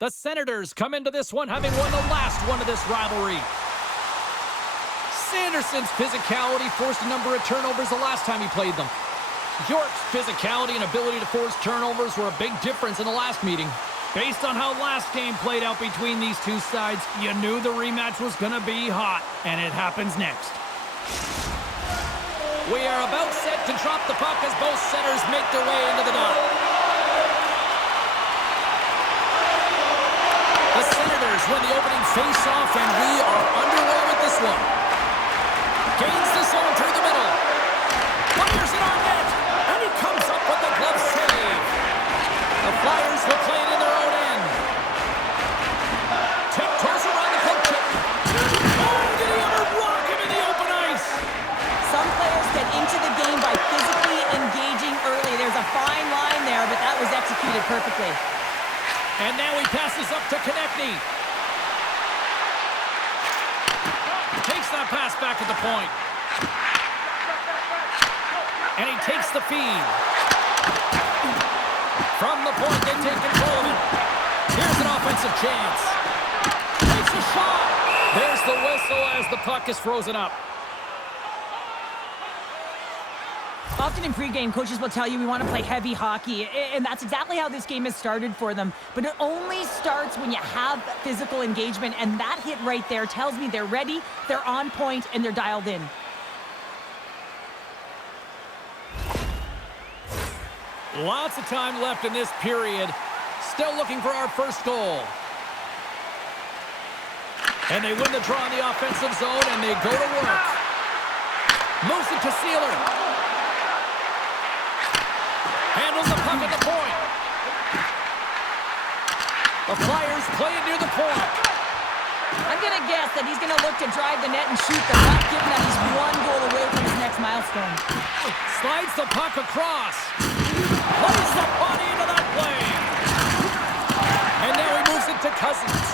The Senators come into this one having won the last one of this rivalry. Sanderson's physicality forced a number of turnovers the last time he played them. York's physicality and ability to force turnovers were a big difference in the last meeting. Based on how last game played out between these two sides, you knew the rematch was going to be hot, and it happens next. We are about set to drop the puck as both centers make their way into the dot. The Senators win the opening face-off, and we are underway with this one. Gains the zone through the middle. Fires in our net, and he comes up with the glove save. The Flyers will play it in their own end. Tiptoes around the poke check. Oh, did he ever rock him in the open ice? Some players get into the game by physically engaging early. There's a fine line there, but that was executed perfectly. And now he passes up to Konechny. Takes that pass back at the point. And he takes the feed. From the point, they take control of it. Here's an offensive chance. Takes a shot. There's the whistle as the puck is frozen up. Often in pregame, coaches will tell you we want to play heavy hockey, and that's exactly how this game has started for them. But it only starts when you have physical engagement, and that hit right there tells me they're ready, they're on point, and they're dialed in. Lots of time left in this period. Still looking for our first goal. And they win the draw in the offensive zone, and they go to work. Moves it to Sealer. Handles the puck at the point. The Flyers play it near the point. I'm going to guess that he's going to look to drive the net and shoot the puck, given that he's one goal away from his next milestone. Slides the puck across. Plays the body into that play. And now he moves it to Cousins.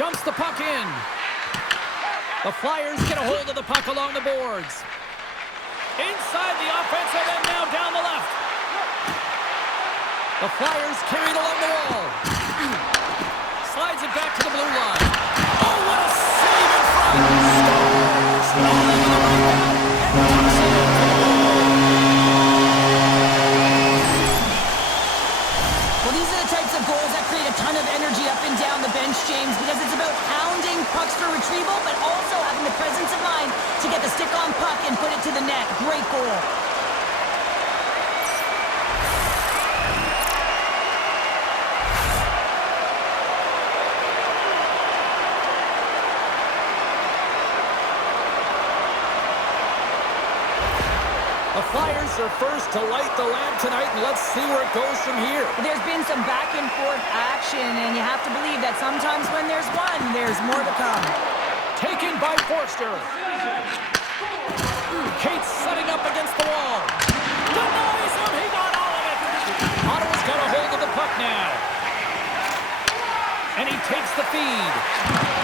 Dumps the puck in. The Flyers get a hold of the puck along the boards. Inside the offensive end, now down the left. The Flyers carried along the wall. Slides it back to the blue line. Oh, what a save in front! Well, these are the types of goals that create a ton of energy up and down the bench, James, because it's about hounding pucks for retrieval, but also having the presence of mind to get the stick on puck and put it to the net. Great goal. The Flyers are first to light the lamp tonight, and let's see where it goes from here. There's been some back and forth action, and you have to believe that sometimes when there's one, there's more to come. Taken by Forster. Cates setting up against the wall. Denies him, he got all of it. Ottawa's got a hold of the puck now. And he takes the feed.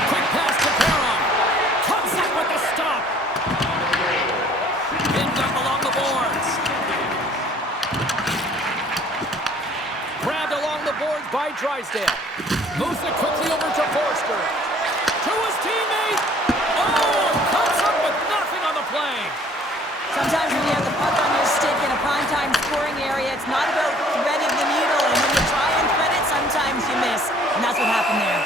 Quick pass to Perron. Comes up with the stop. Pinned up along the boards. Grabbed along the boards by Drysdale. Moves it quickly over to Forster. To his teammate. Oh, comes up with nothing on the play. Sometimes when you have the puck on your stick in a primetime scoring area, it's not about threading the needle, and when you try and thread it, sometimes you miss, and that's what happened there.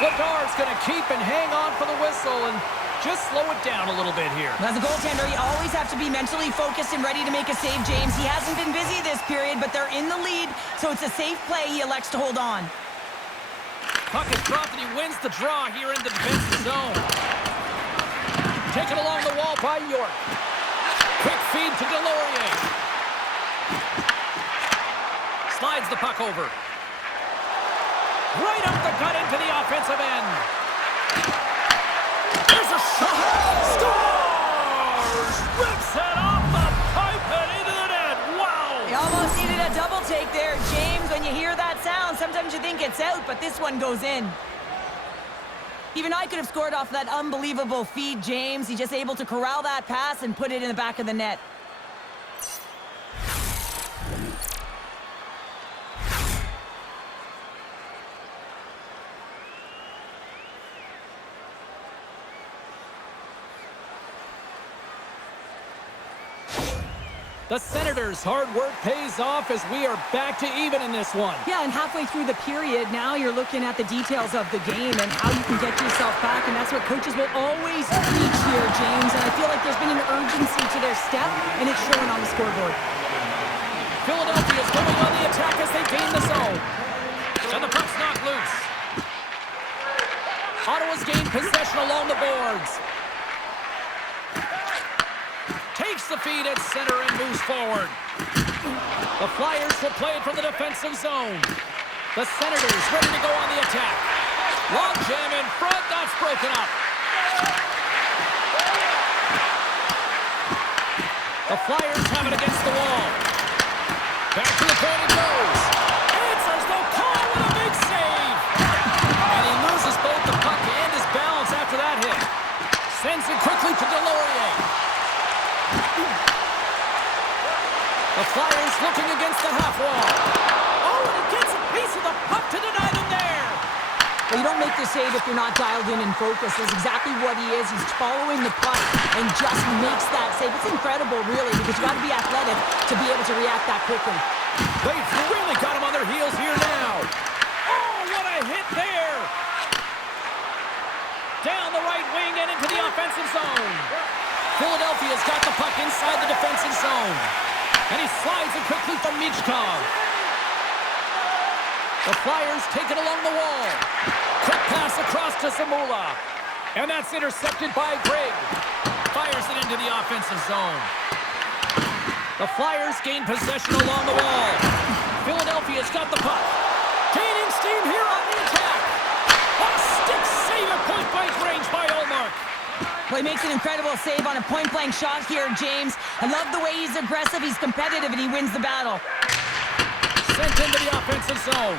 Vladar's going to keep and hang on for the whistle and just slow it down a little bit here. As a goaltender, you always have to be mentally focused and ready to make a save, James. He hasn't been busy this period, but they're in the lead, so it's a safe play. He elects to hold on. Puck is dropped, and he wins the draw here in the defensive zone. Taken along the wall by York. Quick feed to Delorier. Slides the puck over. Right up the gut into the offensive end. There's a shot. Scores! Rips it off the pipe and into the net. Wow! He almost needed a double take there, James. When you hear that sound, sometimes you think it's out, but this one goes in. Even I could have scored off that unbelievable feed, James. He's just able to corral that pass and put it in the back of the net. The Senators' hard work pays off as we are back to even in this one. Yeah, and halfway through the period, now you're looking at the details of the game and how you can get yourself back, and that's what coaches will always preach here, James. And I feel like there's been an urgency to their step, and it's showing on the scoreboard. Philadelphia's going on the attack as they gain the zone. And the puck's knocked loose. Ottawa's gained possession along the boards. Takes the feed at center and moves forward. The Flyers will play it from the defensive zone. The Senators ready to go on the attack. Long jam in front. That's broken up. The Flyers have it against the wall. Back to the point it goes. Answers the call with a big save. And he loses both the puck and his balance after that hit. Sends it quickly to Delorier. The Flyers looking against the half wall. Oh, and he gets a piece of the puck to deny them there. Well, you don't make the save if you're not dialed in and focused. That's exactly what he is. He's following the puck and just makes that save. It's incredible, really, because you got to be athletic to be able to react that quickly. They've really got him on their heels here now. Oh, what a hit there. Down the right wing and into the offensive zone. Philadelphia's got the puck inside the defensive zone. And he slides it quickly from Michkov. The Flyers take it along the wall. Quick pass across to Zamula. And that's intercepted by Grigg. Fires it into the offensive zone. The Flyers gain possession along the wall. Philadelphia's got the puck. Gaining steam here on the attack. A stick save at point-blank range by Olmark. Well, he makes an incredible save on a point-blank shot here, James. I love the way he's aggressive, he's competitive, and he wins the battle. Sent into the offensive zone.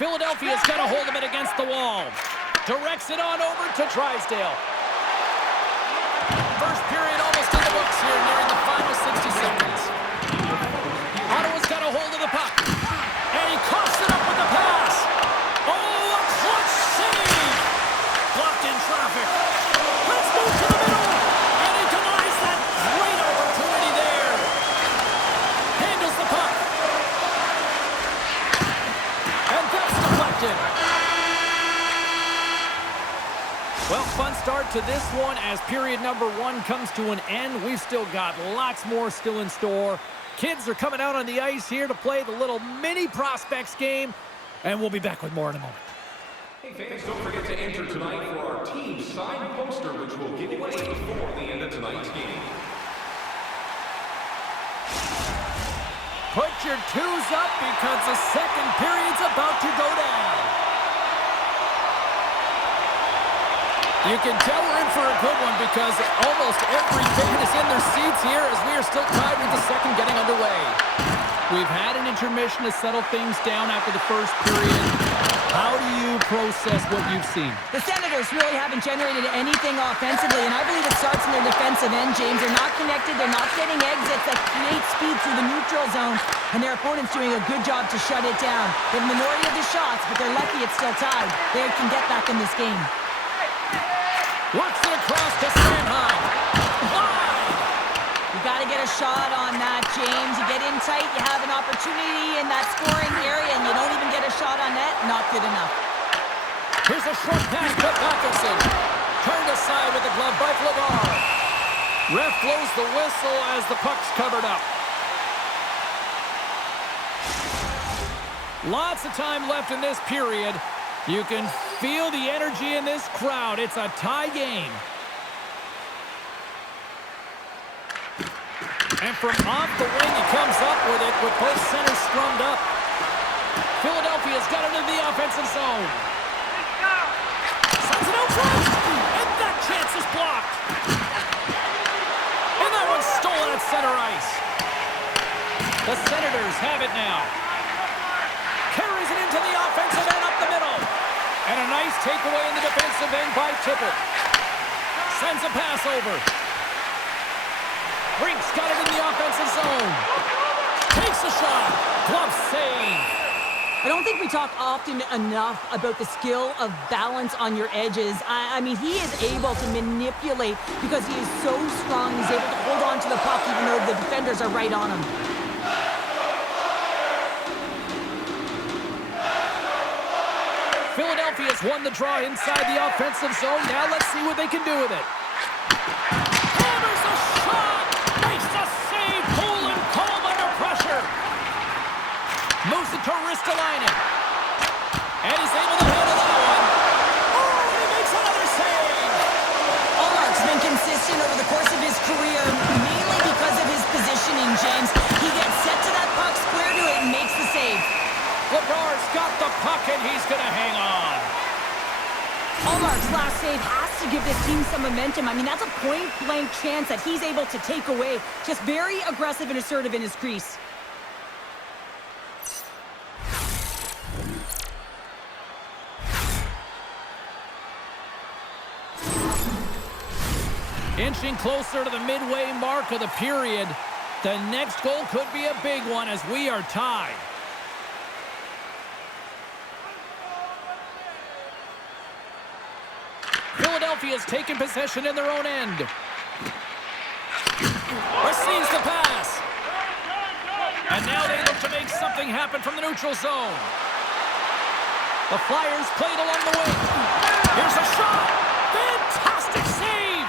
Philadelphia's got a hold of it against the wall. Directs it on over to Drysdale. First period almost in the books here, nearing the final 60 seconds. Ottawa's got a hold of the puck. And he coughs it up with the pass. Oh, a clutch save! Blocked in traffic. Let's move to the middle. And he denies that great opportunity there. Handles the puck. And that's deflected. Well, fun start to this one as period number one comes to an end. We've still got lots more still in store. Kids are coming out on the ice here to play the little mini prospects game, and we'll be back with more in a moment. Hey fans, don't forget to enter tonight for our team signed poster, which we'll give away before the end of tonight's game. Put your twos up because the second period's about to go down. You can tell we're in for a good one because almost every fan is in their seats here as we are still tied with the second getting underway. We've had an intermission to settle things down after the first period. How do you process what you've seen? The Senators really haven't generated anything offensively, and I believe it starts in their defensive end, James. They're not connected. They're not getting exits that create speed through the neutral zone, and their opponent's doing a good job to shut it down. The minority of the shots, but they're lucky it's still tied. They can get back in this game. Works it across to Sanheim. Wide! You got to get a shot on that, James. You get in tight, you have an opportunity in that scoring area, and you don't even get a shot on net. Not good enough. Here's a short pass to Patterson. Turned aside with the glove by Flavar. Ref blows the whistle as the puck's covered up. Lots of time left in this period. You can feel the energy in this crowd. It's a tie game. And from off the wing, he comes up with it with both centers strummed up. Philadelphia's got it into the offensive zone. Sends it out front, and that chance is blocked. And that one's stolen at center ice. The Senators have it now. Carries it into the offensive end up the middle. And a nice takeaway in the defensive end by Tippett. Sends a pass over. Brink's got it in the offensive zone. Takes a shot. Glove save. I don't think we talk often enough about the skill of balance on your edges. I mean, he is able to manipulate because he is so strong. He's able to hold on to the puck even though the defenders are right on him. Philadelphia's won the draw inside the offensive zone. Now let's see what they can do with it. Hammers a shot! Makes a save! Cool and calm under pressure. Moves it to Ristolainen. And he's able to handle that one. Oh, and he makes another save! Allmark's been consistent over the course of his career, mainly because of his positioning, James. He gets set to that puck, square to it, and makes the save. Lagar's got the puck, and he's going to hang on. Allmark's last save has to give this team some momentum. I mean, that's a point-blank chance that he's able to take away. Just very aggressive and assertive in his crease. Inching closer to the midway mark of the period. The next goal could be a big one as we are tied. Philadelphia's taken possession in their own end. Receives the pass. And now they look to make something happen from the neutral zone. The Flyers played along the wing. Here's a shot. Fantastic save.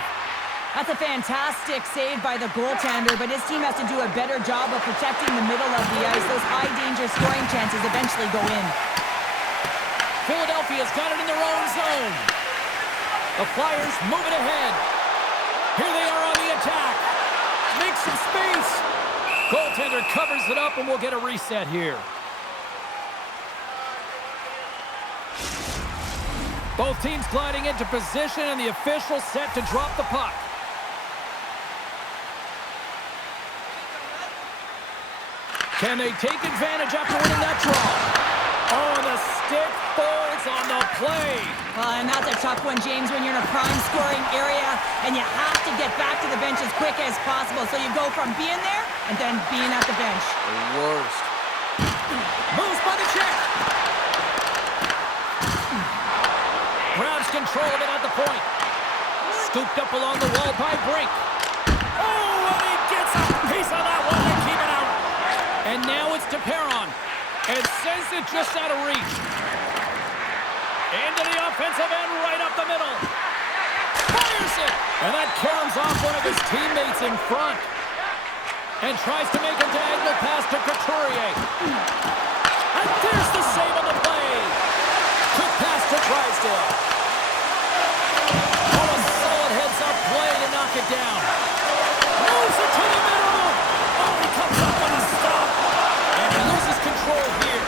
That's a fantastic save by the goaltender, but his team has to do a better job of protecting the middle of the ice. Those high-danger scoring chances eventually go in. Philadelphia's got it in their own zone. The Flyers moving ahead. Here they are on the attack. Make some space. Goaltender covers it up, and we'll get a reset here. Both teams gliding into position, and the official set to drop the puck. Can they take advantage after winning that draw? Oh, the stick folds on the play. Well, and that's a tough one, James, when you're in a prime scoring area and you have to get back to the bench as quick as possible. So you go from being there and then being at the bench. The worst. Moves by the check. Grabs control of it at the point. Scooped up along the wall by Brink. Oh, and he gets a piece of that one to keep it out. And now it's to Perron. And sends it just out of reach. Into the offensive end, right up the middle. Fires it! And that caroms off one of his teammates in front. And tries to make a diagonal pass to Couturier. And there's the save on the play. Quick pass to Drysdale. Oh, a solid heads-up play to knock it down. Moves it to the middle. Oh, he comes up on a stop. And he loses control here.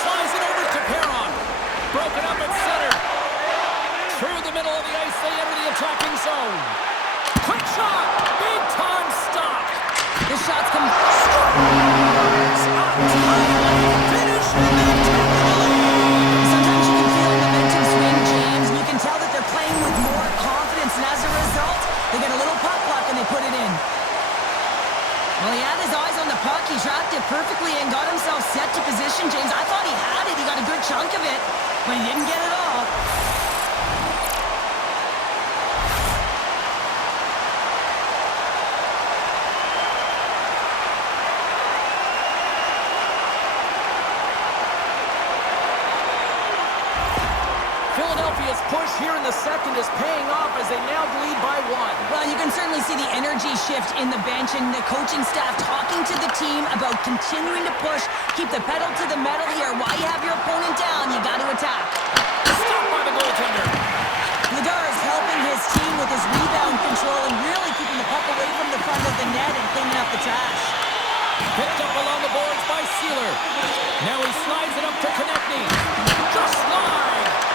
Slides it over to Perron. Broken up at center. Through the middle of the ice, they enter the attacking zone. Quick shot! Big time stop! The shots come... Finish Sometimes you can feel a momentum swing, James, and you can tell that they're playing with more confidence, and as a result, they get a little puck luck and they put it in. Well, he had his eyes on the puck. He tracked it perfectly and got himself set to position, James. I thought he had it. He got a good chunk of it, but he didn't get it all. Philadelphia's push here in the second is paying off as they now lead by one. Well, you can certainly see the energy shift in the bench and the coaching staff talking to the team about continuing to push, keep the pedal to the metal here. While you have your opponent down, you got to attack. Stopped by the goaltender. Lagar is helping his team with his rebound control and really keeping the puck away from the front of the net and cleaning up the trash. Picked up along the boards by Sealer. Now he slides it up to Konechny. Just slide.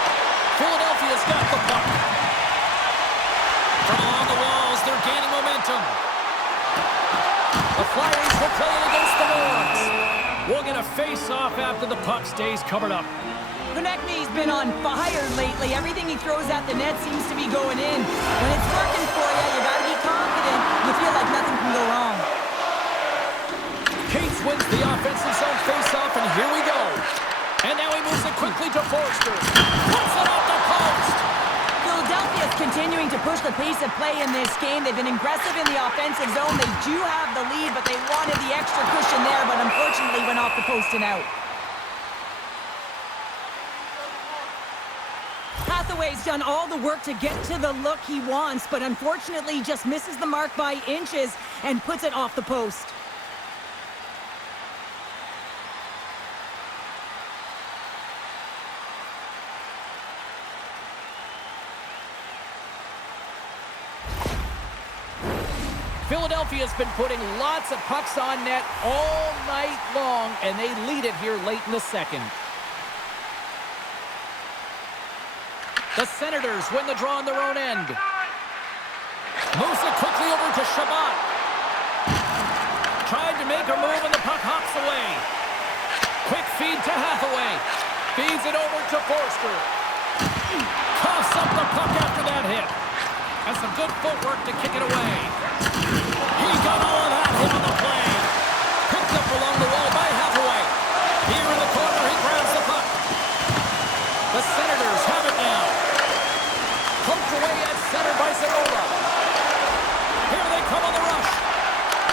Philadelphia's got the puck. From along the walls, they're gaining momentum. The Flyers will play it against the boards. We'll get a face-off after the puck stays covered up. Konechny's been on fire lately. Everything he throws at the net seems to be going in. When it's working for you, you got to be confident. You feel like nothing can go wrong. Cates wins the offensive zone face-off, and here we go. And now he moves it quickly to Forster. Puts it off the post. Philadelphia's continuing to push the pace of play in this game. They've been aggressive in the offensive zone. They do have the lead, but they wanted the extra cushion there, but unfortunately went off the post and out. Hathaway's done all the work to get to the look he wants, but unfortunately just misses the mark by inches and puts it off the post. Philadelphia's been putting lots of pucks on net all night long, and they lead it here late in the second. The Senators win the draw on their own end. Moves it quickly over to Shabbat. Tried to make a move, and the puck hops away. Quick feed to Hathaway. Feeds it over to Forster. Coughs up the puck after that hit. Has some good footwork to kick it away. He got all of that hit on the play. Picked up along the wall by Hathaway. Here in the corner, he grabs the puck. The Senators have it now. Poked away at center by Zagola. Here they come on the rush.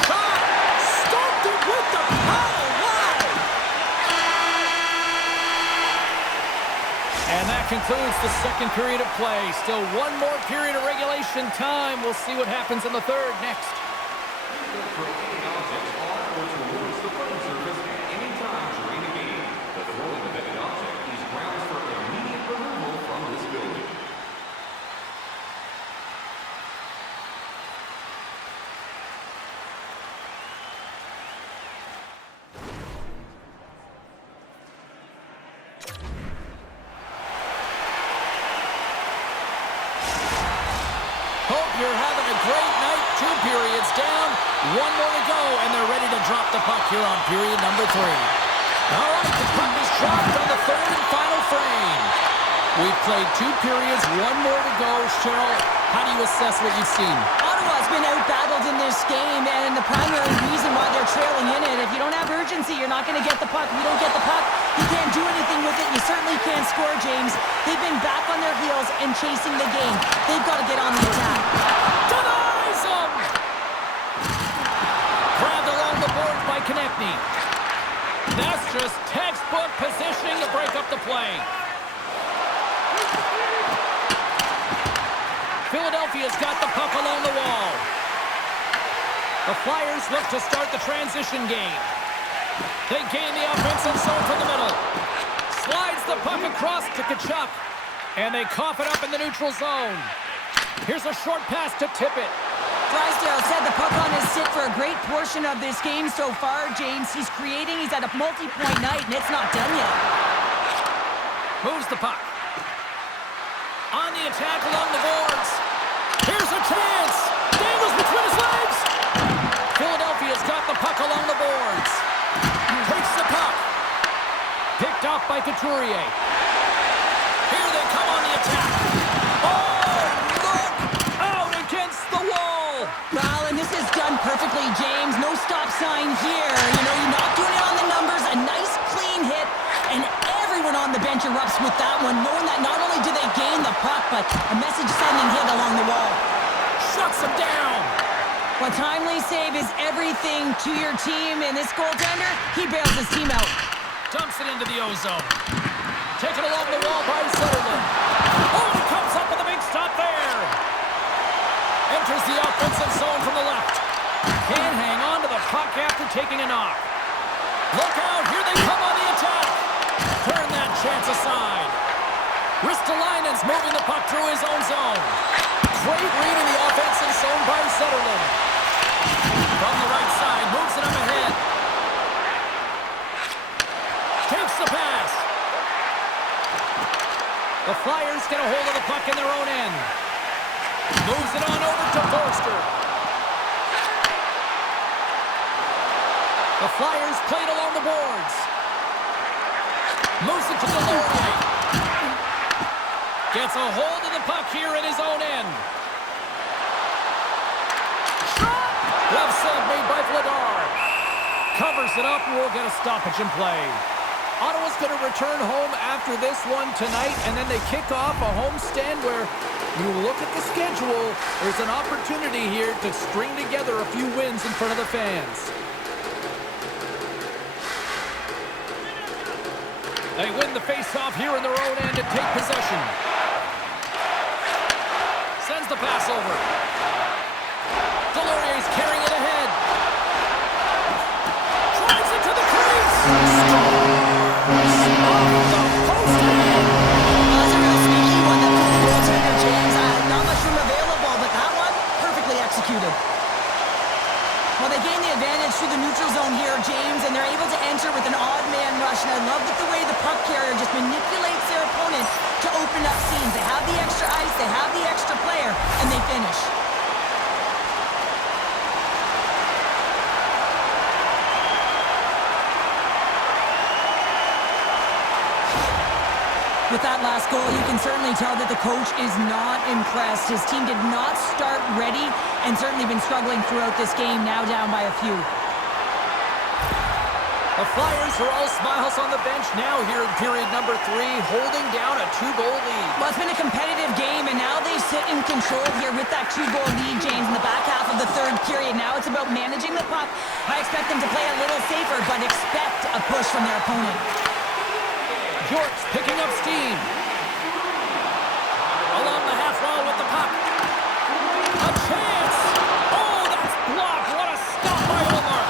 Shot! Stopped it with the paddle. Wow! And that concludes the second period of play. Still one more period of regulation time. We'll see what happens in the third next. For any object on or towards the playing surface at any time during the game, the throwing of any object is grounds for immediate removal from this building. Hope you're having a great night. 2 periods down, 1 more to go, and they're ready to drop the puck here on period number 3. All right, the puck is dropped on the third and final frame. We've played 2 periods, 1 more to go. Cheryl, how do you assess what you've seen? Ottawa's been out-battled in this game, and the primary reason why they're trailing in it, if you don't have urgency, you're not going to get the puck. If you don't get the puck, you can't do anything with it. You certainly can't score, James. They've been back on their heels and chasing the game. They've got to get on the attack. Denies him! Grabbed along the boards by Konechny. That's just textbook positioning to break up the play. Philadelphia's got the puck along the wall. The Flyers look to start the transition game. They gain the offensive zone from the middle. Slides the puck across to Tkachuk. And they cough it up in the neutral zone. Here's a short pass to Tippett. Drysdale said the puck on his sit for a great portion of this game so far, James. He's creating, he's at a multi-point night, and it's not done yet. Moves the puck. On the attack along the boards. Here's a chance. Dangles between his legs. Philadelphia's got the puck along the boards. Takes the puck. Picked off by Couturier. Here they come on the attack. Oh, look! Out against the wall. Well, and this is done perfectly, James. No stop sign here. You know, you're not doing it on the numbers. A nice, clean hit. And everyone on the bench erupts with that one, knowing that not only do they gain the puck, but a message-sending hit along the wall. Shuts him down. A timely save is everything to your team, and this goaltender, he bails his team out. Dumps it into the ozone. Taken along the wall by Sutherland. Oh, he comes up with a big stop there. Enters the offensive zone from the left. Can't hang on to the puck after taking a knock. Look out, here they come on the attack. Turn that chance aside. Ristolainen's moving the puck through his own zone. Great read in the offensive zone by Sutherland. From the right side, moves it up ahead. Takes the pass. The Flyers get a hold of the puck in their own end. Moves it on over to Forster. The Flyers played along the boards. Moves it to Delorier. Gets a hold of the puck here in his own end. Shot! Glove save made by Vladar. Covers it up and we'll get a stoppage in play. Ottawa's going to return home after this one tonight, and then they kick off a homestand where You look at the schedule, there's an opportunity here to string together a few wins in front of the fans. They win the face-off here in their own end and take possession. Sends the pass over. Delorier's carrying it ahead. Drives it to the crease. Scores! Off the post. That's a real sneaky one that put the goaltender, James. Not much room available, but that one, perfectly executed. Well, they gain the advantage through the neutral zone here, James, and they're able to enter with an odd man rush. And I love that the way the puck carrier just manipulates their opponent to open up seams. They have the extra ice, they have the extra player, and they finish. With that last goal, you can certainly tell that the coach is not impressed. His team did not start ready and certainly been struggling throughout this game, now down by a few. The Flyers are all smiles on the bench now here in period number 3, holding down a 2-goal lead. Well, it's been a competitive game, and now they sit in control here with that 2-goal lead, James, in the back half of the third period. Now it's about managing the puck. I expect them to play a little safer, but expect a push from their opponent. York's picking up steam. Along the half wall with the puck. A chance! Oh, that's blocked. What a stop by Omar.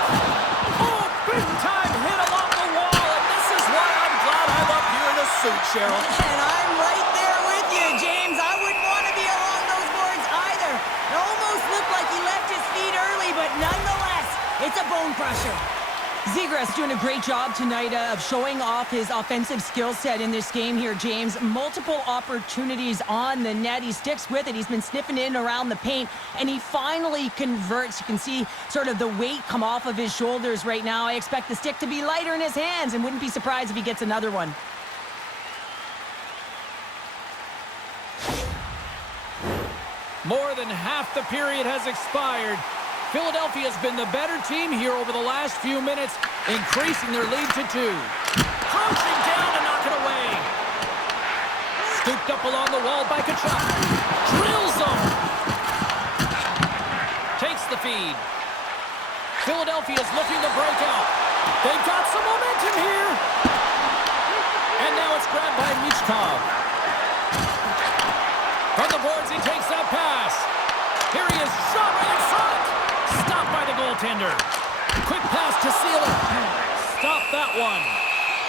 Oh, big time hit along the wall. And this is why I'm glad I'm up here in a suit, Cheryl. And I'm right there with you, James. I wouldn't want to be along those boards either. It almost looked like he left his feet early, but nonetheless, it's a bone crusher. Zegras doing a great job tonight of showing off his offensive skill set in this game here, James. Multiple opportunities on the net. He sticks with it. He's been sniffing in around the paint, and he finally converts. You can see sort of the weight come off of his shoulders right now. I expect the stick to be lighter in his hands, and wouldn't be surprised if he gets another one. More than half the period has expired. Philadelphia's been the better team here over the last few minutes, increasing their lead to 2. Crouching down to knock it away. Scooped up along the wall by Kachuk. Drills them. Takes the feed. Philadelphia's looking to break out. They've got some momentum here. And now it's grabbed by Michkov. From the boards, he takes that pass. Here he is, shot right in front. Stopped by the goaltender. Quick pass to Sealer. Stop that one.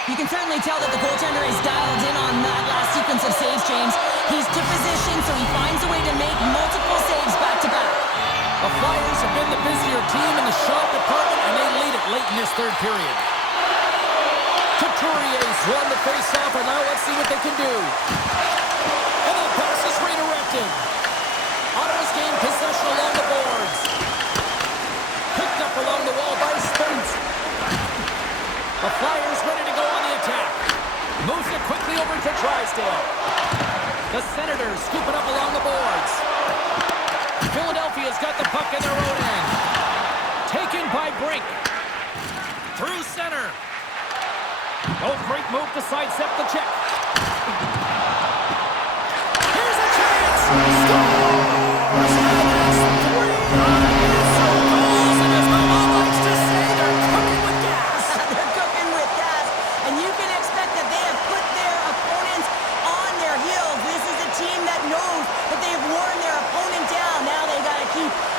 You can certainly tell that the goaltender is dialed in on that last sequence of saves, James. He's to position, so he finds a way to make multiple saves back-to-back. The Flyers have been the busier team in the shot department, and they lead it late in this third period. Couturier's won the face-off, and now let's see what they can do. And the pass is redirected. Ottawa's gained possession along the boards. Picked up along the wall by Spence. The Flyers ready to go on the attack. Moves it quickly over to Drysdale. The Senators scooping up along the boards. Philadelphia's got the puck in their own end. Taken by Brink. Through center. Oh, great move to sidestep the check. Here's a chance. Scores!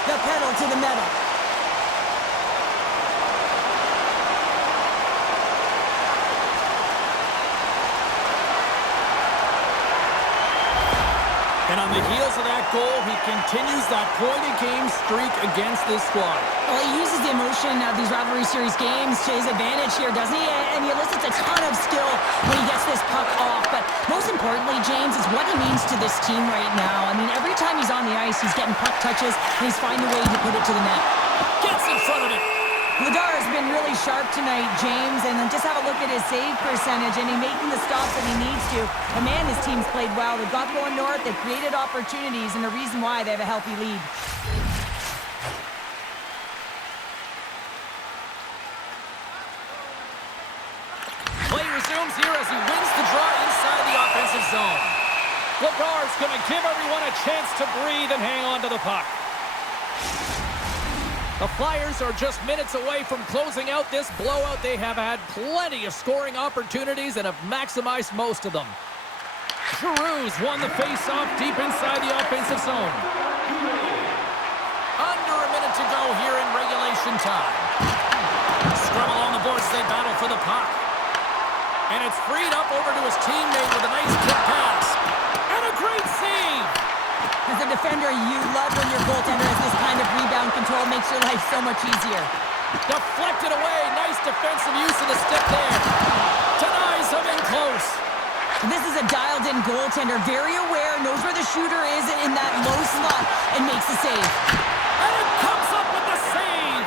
The pedal to the metal. And on the heels of that goal, he continues that point-a-game streak against this squad. Well, he uses the emotion of these rivalry series games to his advantage here, doesn't he? And he elicits a ton of skill when he gets this puck off. But most importantly, James, is what he means to this team right now. I mean, every time he's on the ice, he's getting puck touches, and he's finding a way to put it to the net. Gets in front of it. Vladar has been really sharp tonight, James, and just have a look at his save percentage, and he's making the stops that he needs to. And man, his team's played well. They've got going north, they've created opportunities, and the reason why they have a healthy lead. Play resumes here as he wins the draw inside the offensive zone. Lagar's going to give everyone a chance to breathe and hang on to the puck. The Flyers are just minutes away from closing out this blowout. They have had plenty of scoring opportunities and have maximized most of them. Giroux's won the face-off deep inside the offensive zone. Under a minute to go here in regulation time. Scrum along the boards, they battle for the puck. And it's freed up over to his teammate with a nice kick pass. And a great save! As a defender, you love when your goaltender has this kind of rebound control. Makes your life so much easier. Deflected away. Nice defensive use of the stick there. Denies him in close. This is a dialed-in goaltender. Very aware, knows where the shooter is in that low slot, and makes the save. And it comes up with the save.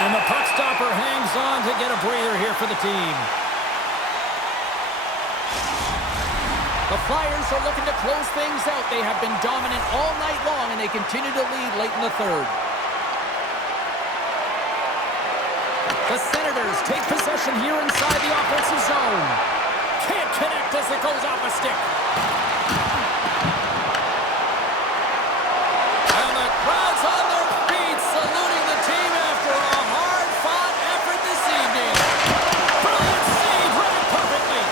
And the puck stopper hangs on to get a breather here for the team. The Flyers are looking to close things out. They have been dominant all night long, and they continue to lead late in the third. The Senators take possession here inside the offensive zone. Can't connect as it goes off a stick. And the crowd's on their feet, saluting the team after a hard-fought effort this evening. Brilliant save, read it perfectly.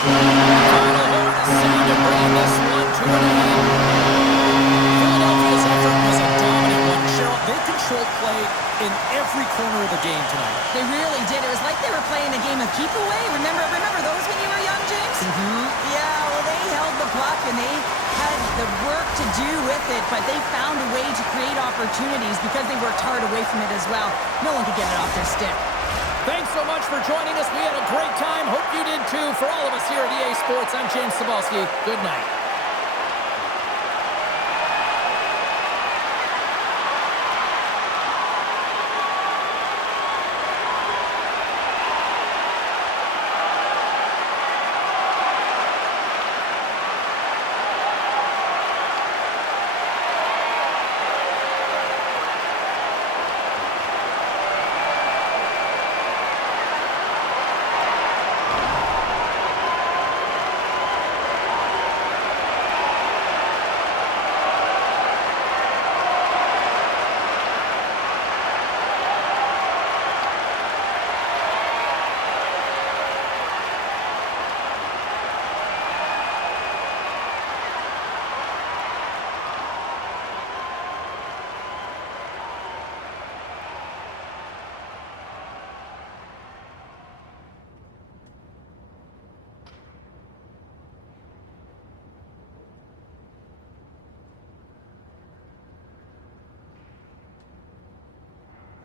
Final horn is sound to bring this one to an end. Philadelphia's effort was a dominant one. Cheryl, they controlled play in every corner of the game tonight. They really did. It was like they were playing a game of keep away. Remember those when you were young, James? Mm-hmm. Yeah, well, they held the puck and they had the work to do with it, but they found a way to create opportunities because they worked hard away from it as well. No one could get it off their stick. Thanks so much for joining us. We had a great time. Hope you did too. For all of us here at EA Sports, I'm James Cebulski. Good night.